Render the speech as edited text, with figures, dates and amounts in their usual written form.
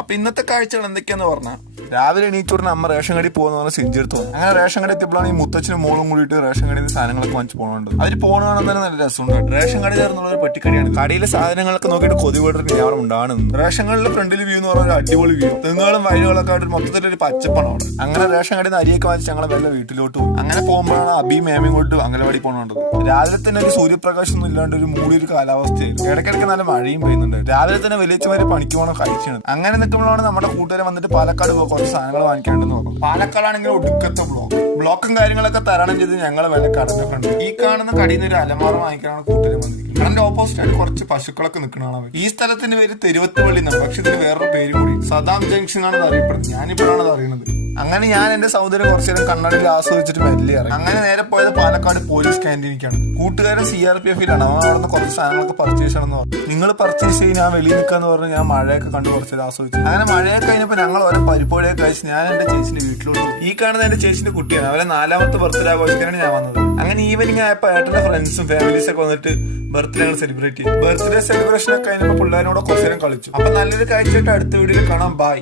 അപ്പൊ ഇന്നത്തെ കാഴ്ചകൾ എന്തൊക്കെയാന്ന് പറഞ്ഞാൽ രാവിലെ എണീച്ചോറിന് അമ്മ റേഷൻ കടി പോകുന്ന പറഞ്ഞാൽ സിഞ്ചി എടുത്തു പോകും. അങ്ങനെ റേഷൻ കടി എത്തിയപ്പോഴാണ് ഈ മുത്തച്ഛനും മോളും കൂടിയിട്ട് റേഷൻ കടിയിൽ നിന്ന് സാധനങ്ങളൊക്കെ വാങ്ങിച്ച് പോകുന്നുണ്ട്. അവർ പോകണമെന്ന് തന്നെ നല്ല രസമുണ്ട്. റേഷൻ കടി ചേർന്നുള്ള ഒരു പെട്ടിക്കടിയാണ്. കടയിലെ സാധനങ്ങളൊക്കെ നോക്കിയിട്ട് കൊതി വീട്ടിട്ട് ഞാൻ ഉണ്ടാകുന്നത്. റേഷൻ കടയിലെ ഫ്രണ്ടിൽ വ്യൂ എന്ന് പറഞ്ഞാൽ ഒരു അടിപൊളി വ്യൂ, തെങ്ങുകളും വയലുകളൊക്കെ ആയിട്ട് മൊത്തത്തിലൊരു പച്ചപ്പാണ് അവിടെ. അങ്ങനെ റേഷൻ കടയിൽ നിന്ന് അരിയൊക്കെ വാങ്ങിച്ച് ഞങ്ങളെ വല്ല വീട്ടിലോട്ട് പോകും. അങ്ങനെ പോകുമ്പോഴാണ് അബിയും മേമയും കൊണ്ട് അംഗനവാടി പോകുന്നുണ്ട്. രാവിലെ തന്നെ ഒരു സൂര്യപ്രകാശം ഒന്നും ഇല്ലാണ്ട് ഒരു മൂടിയൊരു കാലാവസ്ഥയായിരുന്നു. ഇടയ്ക്കിടയ്ക്ക് നല്ല മഴയും പെയ്യുന്നുണ്ട്. രാവിലെ തന്നെ വലിയച്ഛമാര് പണിക്ക് പോകണം കഴിച്ചത്. അങ്ങനെ നിൽക്കുമ്പോഴാണ് നമ്മുടെ കൂട്ടുകാരെ വന്നിട്ട് പാലക്കാട് കുറച്ച് സാധനങ്ങൾ വാങ്ങിക്കാണ്ടെന്ന് നോക്കും. പാലക്കാടാണെങ്കിൽ ഒടുക്കത്തെ ബ്ലോക്കും കാര്യങ്ങളൊക്കെ തരണം ചെയ്ത് ഞങ്ങൾ വില കടന്റെ ഫ്രണ്ട് ഈ കാണുന്ന കടയിൽ നിന്ന് ഒരു അലമാറ വാങ്ങിക്കാനാണ് കൂട്ടുകാരെ വന്നിരിക്കുന്നത്. കടന്റെ ഓപ്പോസിറ്റ് ആയിട്ട് കുറച്ച് പശുക്കളൊക്കെ നിൽക്കണതാണ്. ഈ സ്ഥലത്തിന്റെ പേര് തെരുവത്തുപള്ളി എന്നാണ്. പക്ഷെ ഇതിന് വേറൊരു പേര് കൂടി സദാം ജംഗ്ഷൻ ആണ് അറിയപ്പെടുന്നത്. ഞാനിപ്പോഴാണ് അത് അറിയുന്നത്. അങ്ങനെ ഞാൻ എന്റെ സൗന്ദര്യം കുറച്ചു നേരം കണ്ണാടിയിൽ ആസ്വദിച്ചിട്ട് മെല്ലെ ഇറങ്ങി. അങ്ങനെ നേരെ പോയത് പാലക്കാട് പോലീസ് ക്യാന്റീനിലേക്കാണ്. കൂട്ടുകാരൻ CRPFിലാണ്. അവൻ അവിടെ നിന്ന് കുറച്ച് സാധനങ്ങളൊക്കെ പർച്ചേസ് ചെയ്യണമെന്ന് പറഞ്ഞു. നിങ്ങൾ പർച്ചേസ് ചെയ്ത് ഞാൻ വെളിയിൽ നിൽക്കാന്ന് പറഞ്ഞ് ഞാൻ മഴയൊക്കെ കണ്ട് കുറച്ചേരം ആസ്വദിച്ചു. അങ്ങനെ മഴയൊക്കെ കഴിഞ്ഞപ്പോൾ ഞങ്ങൾ ഓരോ പരിപ്പോടിയൊക്കെ കഴിച്ച് ഞാൻ എന്റെ ചേച്ചിന്റെ വീട്ടിലോട്ട് പോകും. ഈ കാണുന്ന എന്റെ ചേച്ചിന്റെ കുട്ടിയാണ്. അവരെ 4ാമത്തെ ബർത്ത്ഡേ ആഘോഷിക്കാനാണ് ഞാൻ വന്നത്. അങ്ങനെ ഈവനിങ് ആയപ്പോൾ ഏട്ടന്റെ ഫ്രണ്ട്സും ഫാമിലീസും ഒക്കെ വന്നിട്ട് ബർത്ത്ഡേ ഞങ്ങൾ സെലിബ്രേറ്റ് ചെയ്യും. ബർത്ത്ഡേ സെലിബ്രേഷൻ ഒക്കെ കഴിഞ്ഞപ്പോൾ പിള്ളേരോട് കുറച്ചു നേരം കളിച്ചു. അപ്പൊ നല്ലൊരു കാഴ്ചയായിട്ട് അടുത്ത വീഡിയോയിൽ കാണാം. ബൈ.